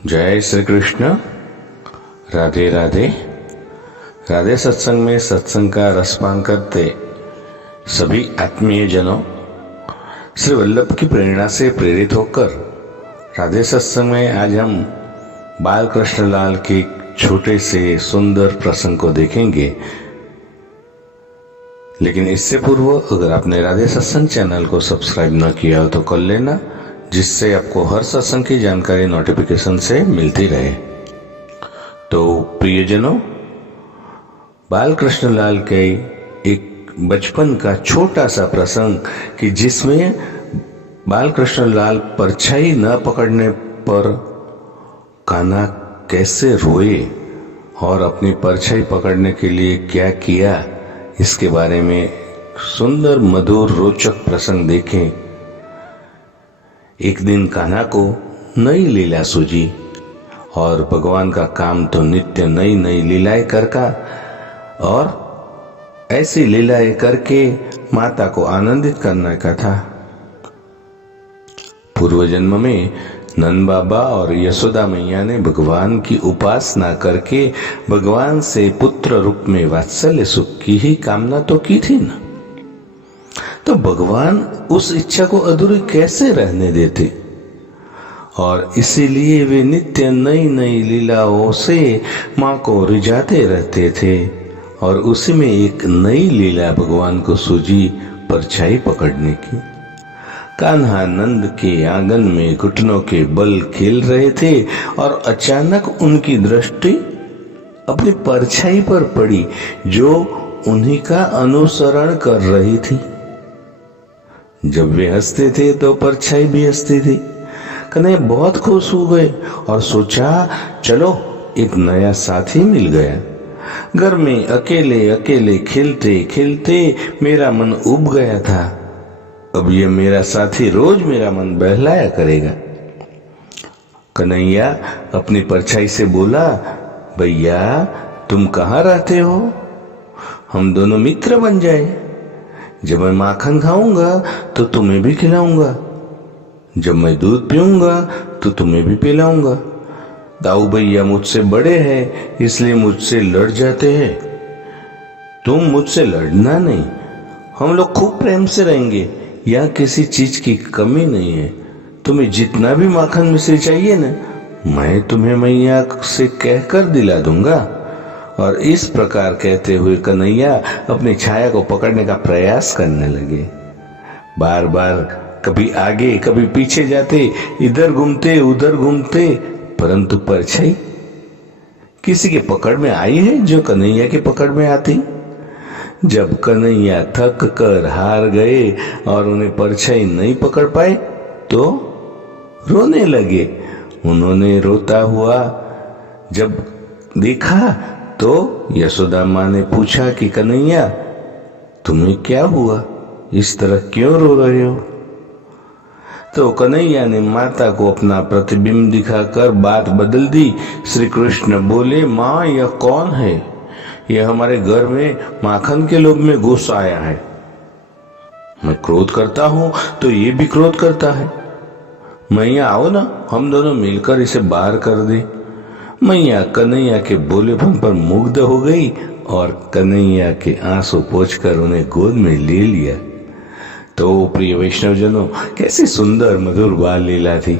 जय श्री कृष्ण। राधे राधे। राधे सत्संग में सत्संग का रसपान करते सभी आत्मीय जनों, श्री वल्लभ की प्रेरणा से प्रेरित होकर राधे सत्संग में आज हम बाल कृष्ण लाल के छोटे से सुंदर प्रसंग को देखेंगे। लेकिन इससे पूर्व अगर आपने राधे सत्संग चैनल को सब्सक्राइब न किया हो तो कर लेना, जिससे आपको हर सत्संग की जानकारी नोटिफिकेशन से मिलती रहे। तो प्रियजनों, बाल कृष्ण लाल के एक बचपन का छोटा सा प्रसंग कि जिसमें बाल कृष्ण लाल परछाई न पकड़ने पर कान्हा कैसे रोए और अपनी परछाई पकड़ने के लिए क्या किया, इसके बारे में सुंदर मधुर रोचक प्रसंग देखें। एक दिन कान्हा को नई लीला सूझी और भगवान का काम तो नित्य नई नई लीलाएं करका और ऐसी लीलाएं करके माता को आनंदित करने का था। पूर्व जन्म में नंद बाबा और यशोदा मैया ने भगवान की उपासना करके भगवान से पुत्र रूप में वात्सल्य सुख की ही कामना तो की थी ना, तो भगवान उस इच्छा को अधूरी कैसे रहने देते, और इसीलिए वे नित्य नई नई लीलाओं से माँ को रिझाते रहते थे। और उसी में एक नई लीला भगवान को सूझी परछाई पकड़ने की। कान्हा नंद के आंगन में घुटनों के बल खेल रहे थे और अचानक उनकी दृष्टि अपनी परछाई पर पड़ी जो उन्हीं का अनुसरण कर रही थी। जब वे हंसते थे तो परछाई भी हंसती थी। कन्हैया बहुत खुश हो गए और सोचा चलो एक नया साथी मिल गया। घर में अकेले अकेले खेलते खेलते मेरा मन उब गया था, अब ये मेरा साथी रोज मेरा मन बहलाया करेगा। कन्हैया अपनी परछाई से बोला, भैया तुम कहाँ रहते हो, हम दोनों मित्र बन जाए। जब मैं माखन खाऊंगा तो तुम्हें भी खिलाऊंगा, जब मैं दूध पीऊंगा तो तुम्हें भी पिलाऊंगा। दाऊ भैया मुझसे बड़े हैं इसलिए मुझसे लड़ जाते हैं, तुम मुझसे लड़ना नहीं। हम लोग खूब प्रेम से रहेंगे, यहाँ किसी चीज की कमी नहीं है। तुम्हें जितना भी माखन मिश्री चाहिए ना, मैं तुम्हें मैया से कहकर दिला दूंगा। और इस प्रकार कहते हुए कन्हैया अपनी छाया को पकड़ने का प्रयास करने लगे। बार बार कभी आगे कभी पीछे जाते, इधर घूमते उधर घूमते, परंतु परछाई किसी के पकड़ में आई है जो कन्हैया के पकड़ में आती। जब कन्हैया थक कर हार गए और उन्हें परछाई नहीं पकड़ पाए तो रोने लगे। उन्होंने रोता हुआ जब देखा तो यशोदा माँ ने पूछा कि कन्हैया तुम्हें क्या हुआ, इस तरह क्यों रो रहे हो। तो कन्हैया ने माता को अपना प्रतिबिंब दिखाकर बात बदल दी। श्री कृष्ण बोले, माँ यह कौन है, यह हमारे घर में माखन के लोभ में घुस आया है। मैं क्रोध करता हूं तो ये भी क्रोध करता है। मैया आओ ना, हम दोनों मिलकर इसे बाहर कर दे। मैया कन्हैया के बोलेपन पर मुग्ध हो गई और कन्हैया के आंसू पोंछकर उन्हें गोद में ले लिया। तो प्रिय वैष्णवजनों, कैसी सुंदर मधुर बाल लीला थी।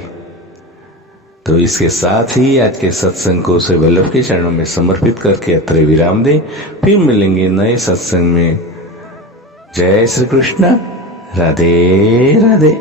तो इसके साथ ही आज के सत्संग को श्री वल्लभ के चरणों में समर्पित करके अत्र विराम दें। फिर मिलेंगे नए सत्संग में। जय श्री कृष्ण। राधे राधे।